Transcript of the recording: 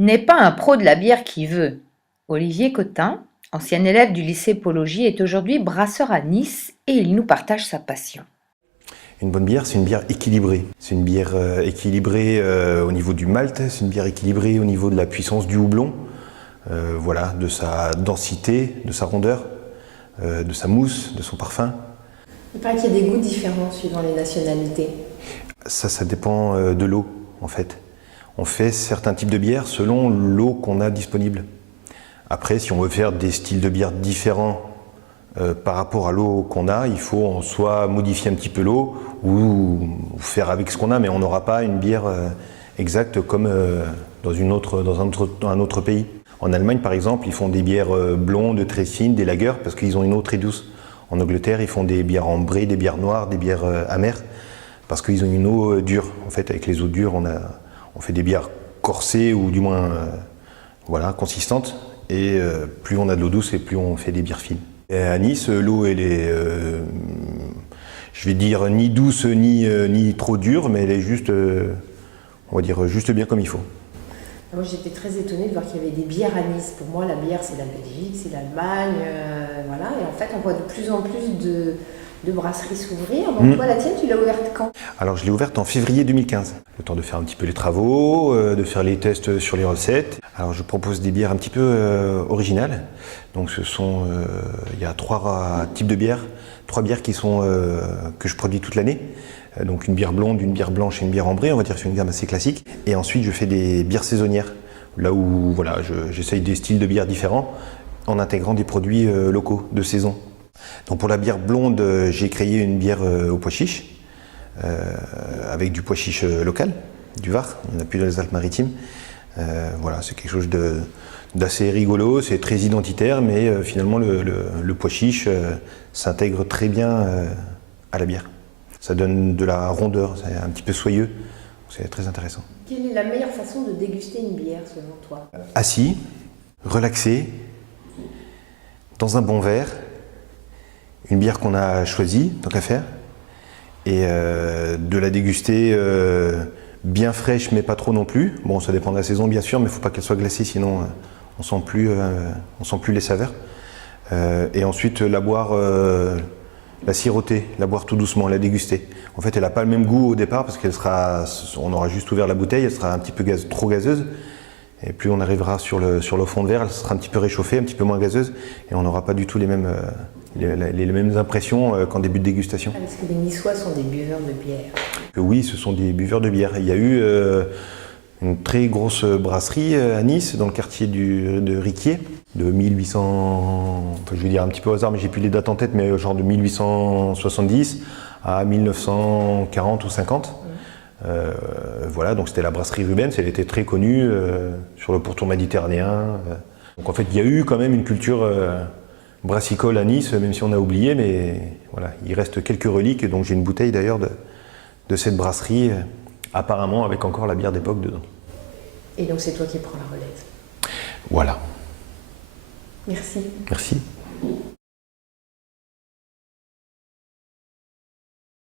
N'est pas un pro de la bière qui veut. Olivier Cotin, ancien élève du lycée Pau-Logis, est aujourd'hui brasseur à Nice et il nous partage sa passion. Une bonne bière, c'est une bière équilibrée. C'est une bière équilibrée au niveau du malt, c'est une bière équilibrée au niveau de la puissance du houblon, voilà, de sa densité, de sa rondeur, de sa mousse, de son parfum. Il paraît qu'il y a des goûts différents suivant les nationalités. Ça dépend de l'eau, en fait. On fait certains types de bières selon l'eau qu'on a disponible. Après, si on veut faire des styles de bière différents par rapport à l'eau qu'on a, il faut soit modifier un petit peu l'eau ou faire avec ce qu'on a, mais on n'aura pas une bière exacte comme dans un autre pays. En Allemagne, par exemple, ils font des bières blondes, très fines, des lagers, parce qu'ils ont une eau très douce. En Angleterre, ils font des bières ambrées, des bières noires, des bières amères, parce qu'ils ont une eau dure. En fait, avec les eaux dures, on fait des bières corsées ou du moins voilà, consistantes. Et plus on a de l'eau douce et plus on fait des bières fines. Et à Nice, l'eau, elle est, je vais dire, ni douce ni trop dure, mais elle est juste, on va dire, juste bien comme il faut. Moi, j'étais très étonnée de voir qu'il y avait des bières à Nice. Pour moi, la bière, c'est la Belgique, c'est l'Allemagne, voilà. Et en fait, on voit de plus en plus de brasseries s'ouvrir. Donc toi, la tienne, tu l'as ouverte quand? Alors, je l'ai ouverte en février 2015. Le temps de faire un petit peu les travaux, de faire les tests sur les recettes. Alors, je propose des bières un petit peu originales. Donc, il y a trois types de bières. Trois bières que je produis toute l'année. Donc une bière blonde, une bière blanche et une bière ambrée, on va dire que c'est une gamme assez classique. Et ensuite je fais des bières saisonnières, là où voilà, j'essaye des styles de bières différents en intégrant des produits locaux, de saison. Donc pour la bière blonde, j'ai créé une bière au pois chiche, avec du pois chiche local, du Var, il n'y en a plus dans les Alpes-Maritimes. Voilà, c'est quelque chose d'assez rigolo, c'est très identitaire, mais finalement le pois chiche s'intègre très bien à la bière. Ça donne de la rondeur, c'est un petit peu soyeux, c'est très intéressant. Quelle est la meilleure façon de déguster une bière selon toi? Assis, relaxé, dans un bon verre, une bière qu'on a choisie, tant qu'à faire, et de la déguster bien fraîche mais pas trop non plus. Bon, ça dépend de la saison bien sûr, mais il ne faut pas qu'elle soit glacée, sinon on sent plus les saveurs. Et ensuite la boire, la siroter, la boire tout doucement, la déguster. En fait, elle n'a pas le même goût au départ parce on aura juste ouvert la bouteille, elle sera un petit peu trop gazeuse. Et plus on arrivera sur le fond de verre, elle sera un petit peu réchauffée, un petit peu moins gazeuse, et on n'aura pas du tout les mêmes impressions qu'en début de dégustation. Parce que les Niçois sont des buveurs de bière. Oui, ce sont des buveurs de bière. Il y a eu une très grosse brasserie à Nice, dans le quartier de Riquier, de 1800, enfin, je vais dire un petit peu au hasard, mais j'ai plus les dates en tête, mais genre de 1870 à 1940 ou 50. Voilà, donc c'était la brasserie Rubens, elle était très connue sur le pourtour méditerranéen. Donc en fait, il y a eu quand même une culture brassicole à Nice, même si on a oublié, mais voilà, il reste quelques reliques. Donc j'ai une bouteille d'ailleurs de cette brasserie, apparemment avec encore la bière d'époque dedans. Et donc c'est toi qui prends la relève. Voilà. Merci. Merci.